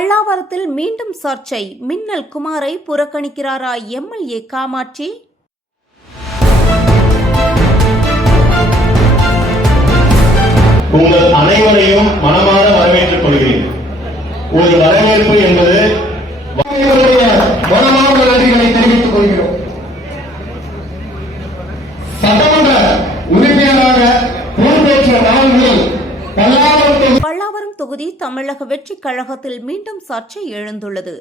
பல்லாவரத்தில் மீண்டும் சர்ச்சை. மின்னல் குமாரை புறக்கணிக்கிறாரா எம்எல்ஏ காமாட்சி? உங்கள் அனைவரையும் மனமாற வரவேற்றுக் கொள்கிறேன். ஒரு வரவேற்பு என்பது மனமார்ந்த நன்றிகளை தெரிவித்துக் கொள்கிறோம். சட்டமன்ற உறுப்பினராக பொறுப்பேற்ற நாளில் பல்லாவரம் தொகுதி தமிழக வெற்றி கழகத்தில் மீண்டும் சர்ச்சை எழுந்துள்ளது.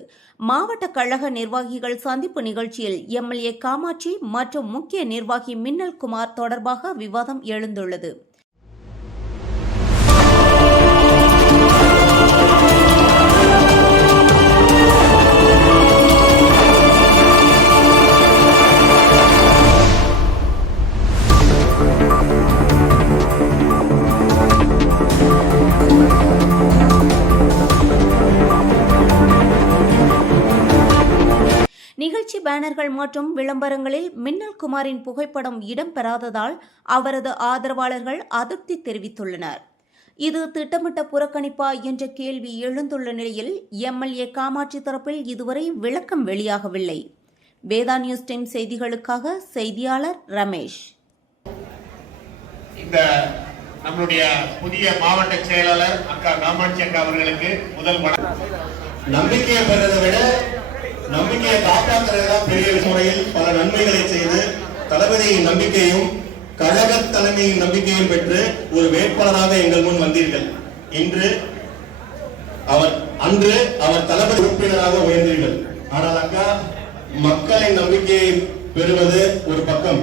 மாவட்ட கழக நிர்வாகிகள் சந்திப்பு நிகழ்ச்சியில் எம்எல்ஏ காமாட்சி மற்றும் முக்கிய நிர்வாகி மின்னல் குமார் தொடர்பாக விவாதம் எழுந்துள்ளது. நிகழ்ச்சி பேனர்கள் மற்றும் விளம்பரங்களில் மின்னல் குமாரின் புகைப்படம் இடம்பெறாததால் அவரது ஆதரவாளர்கள் அதிருப்தி தெரிவித்துள்ளனர். இது திட்டமிட்ட புறக்கணிப்பா என்ற கேள்வி எழுந்துள்ள நிலையில் எம்எல்ஏ காமாட்சி தரப்பில் இதுவரை விளக்கம் வெளியாகவில்லை. வேதா நியூஸ் 10 செய்திகளுக்காக செய்தியாளர் ரமேஷ். இந்த நம்முடைய புதிய மாவட்ட செயலாளர் அக்கா காமாட்சி அக்கா அவர்களுக்கு முதல் நம்பிக்கையை பெறதை விட நம்பிக்கையை காப்பாற்றுறதுதான் பெரிய முறையில் பல நன்மைகளை செய்து தளபதியின் நம்பிக்கையும் கழக தலைமையின் நம்பிக்கையும் பெற்று ஒரு வேட்பாளராக எங்கள் முன் வந்தீர்கள். அன்று அவர் தளபதி உறுப்பினராக உயர்ந்தீர்கள். ஆனால் அக்கா, மக்களின் நம்பிக்கையை பெறுவது ஒரு பக்கம்,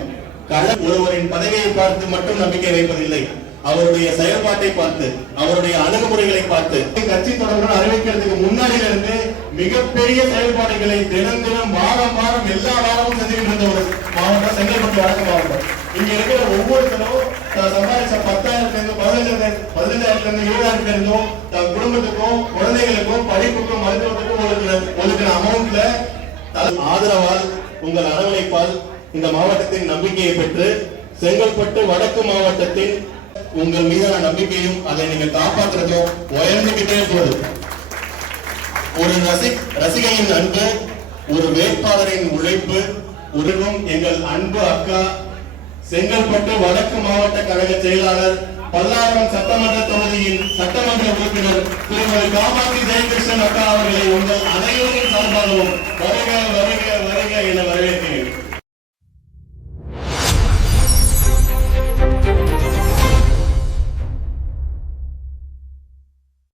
ஒருவரின் பதவியை பார்த்து மட்டும் நம்பிக்கை வைப்பதில்லை, அவருடைய செயல்பாட்டை பார்த்து அவருடைய அணுகுமுறைகளை பார்த்து கட்சி தொடர்புடன் அறிவிக்கிறதுக்கு முன்னாடியிலிருந்து மிகப்பெரிய செயல்பாடுகளை தினம் வாரம் எல்லா வாரமும் செஞ்சுக்கிட்டு இருந்த ஒரு மாவட்டம் செங்கல்பட்டு வடக்கு மாவட்டம். இங்க இருக்கிற ஒவ்வொருத்தரும் சம்பாதிச்ச 10,000 15,000 20,000 இருந்தும் தன் குடும்பத்துக்கும் குழந்தைகளுக்கும் படிப்புக்கும் மருத்துவத்துக்கும் ஒதுக்கிற அமௌண்ட்ல ஆதரவால் உங்கள் அரவணைப்பால் இந்த மாவட்டத்தின் நம்பிக்கையை பெற்று செங்கல்பட்டு வடக்கு மாவட்டத்தின் உங்கள் மீதான நம்பிக்கையும் அதை நீங்க காப்பாற்றுறதும் உயர்ந்துகிட்டே போகுது. ஒரு ரசிகையின் அன்பு, ஒரு வேட்பாளரின் உழைப்பு, உருவும் எங்கள் அன்பு அக்கா செங்கல்பட்டு வடக்கு மாவட்ட கழக செயலாளர் பல்லாவரம் சட்டமன்ற தொகுதியின் சட்டமன்ற உறுப்பினர் திருமதி காமாட்சி ஜெயகிருஷ்ணன் அக்கா அவர்களை உங்கள் அனைவரின் சார்பாகவும் வருக வருக வருக என வரவேற்கிறேன்.